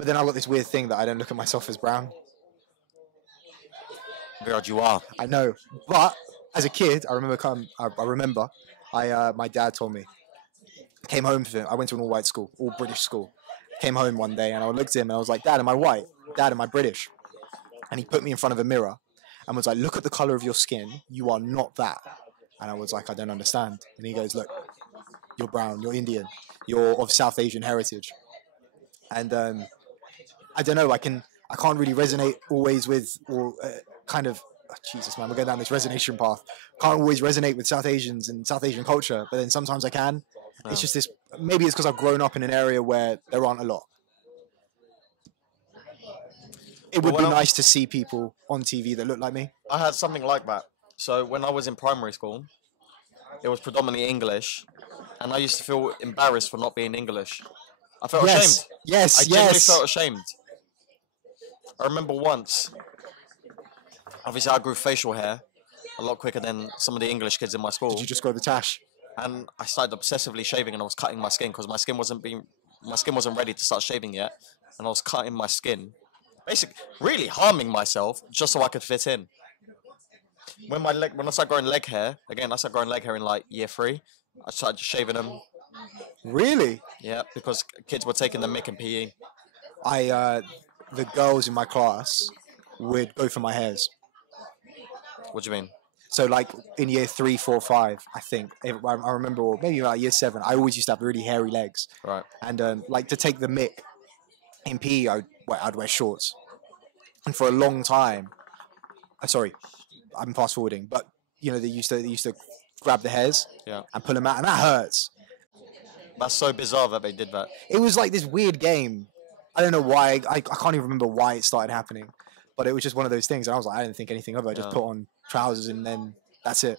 But then I've got this weird thing that I don't look at myself as brown. Viraj, you are. I know, but as a kid, I remember, my dad told me. Came home from I went to an all-white school, all British school. Came home one day and I looked at him and I was like, Dad, am I white? Dad, am I British? And he put me in front of a mirror and was like, look at the color of your skin. You are not that. And I was like, I don't understand. And he goes, look, you're brown, you're Indian, you're of South Asian heritage. And I don't know, I can't really resonate always with, or kind of, oh, Jesus, man, we're going down this resonation path. Can't always resonate with South Asians and South Asian culture, but then sometimes I can. Oh. It's just this, maybe it's because I've grown up in an area where there aren't a lot. It would be nice to see people on TV that look like me. I had something like that. So when I was in primary school, it was predominantly English, and I used to feel embarrassed for not being English. I felt ashamed. Yes, I genuinely felt ashamed. I remember once, obviously I grew facial hair a lot quicker than some of the English kids in my school. Did you just go the tash? And I started obsessively shaving, and I was cutting my skin because my skin wasn't ready to start shaving yet, and I was cutting my skin, basically really harming myself just so I could fit in. When I started growing leg hair, again, I started growing leg hair in like year 3. I started shaving them. Really? Yeah, because kids were taking the mick in PE. The girls in my class would go for my hairs. What do you mean? So like in year 3, 4, 5, I think, I remember, or maybe about year 7, I always used to have really hairy legs. Right. And like to take the mick in PE, I'd wear shorts. And for a long time, sorry, I'm fast forwarding, but you know, they used to grab the hairs and pull them out, and that hurts. That's so bizarre that they did that. It was like this weird game. I don't know why. I can't even remember why it started happening, but it was just one of those things. And I was like, I didn't think anything of it. I just put on trousers and then that's it.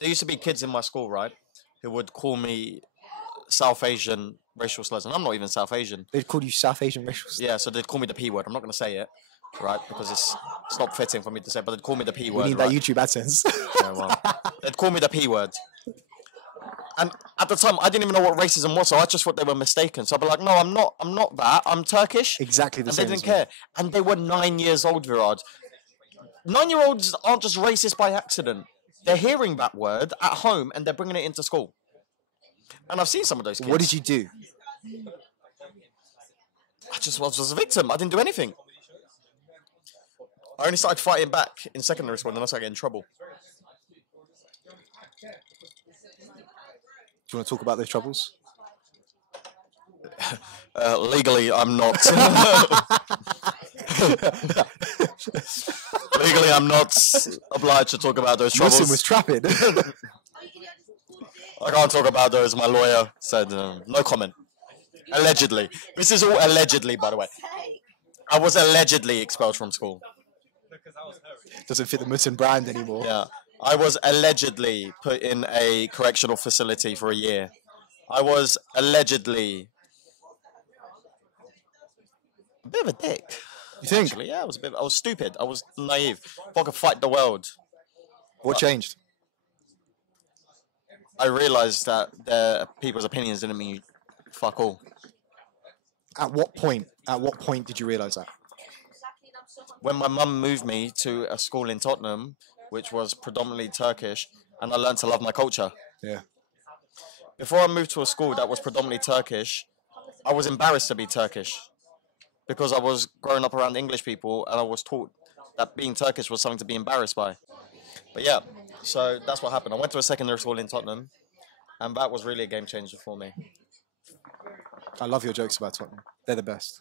There used to be kids in my school, right, who would call me South Asian racial slurs, and I'm not even South Asian. They'd call you South Asian racial slurs? Yeah, so they'd call me the P word. I'm not going to say it, right, because it's not fitting for me to say, but they'd call me the P word. You need that YouTube AdSense. Yeah, well, they'd call me the P word. And at the time, I didn't even know what racism was, so I just thought they were mistaken. So I'd be like, no, I'm not that. I'm Turkish. Exactly the same. And they didn't care. And they were 9 years old, Viraj. 9-year-olds aren't just racist by accident. They're hearing that word at home and they're bringing it into school. And I've seen some of those kids. What did you do? I just was a victim. I didn't do anything. I only started fighting back in secondary school and then I started getting in trouble. Do you want to talk about those troubles? Legally, I'm not. Legally, I'm not obliged to talk about those troubles. Muhsin was trapping. I can't talk about those. My lawyer said no comment. Allegedly. This is all allegedly, by the way. I was allegedly expelled from school. Doesn't fit the Muhsin brand anymore. Yeah. I was allegedly put in a correctional facility for a year. I was allegedly a bit of a dick. You think? Actually, yeah, I was stupid. I was naive. If I could fight the world. What changed? I realised that people's opinions didn't mean fuck all. At what point? At what point did you realise that? When my mum moved me to a school in Tottenham, which was predominantly Turkish, and I learned to love my culture. Yeah. Before I moved to a school that was predominantly Turkish, I was embarrassed to be Turkish because I was growing up around English people and I was taught that being Turkish was something to be embarrassed by. But yeah, so that's what happened. I went to a secondary school in Tottenham and that was really a game changer for me. I love your jokes about Tottenham. They're the best.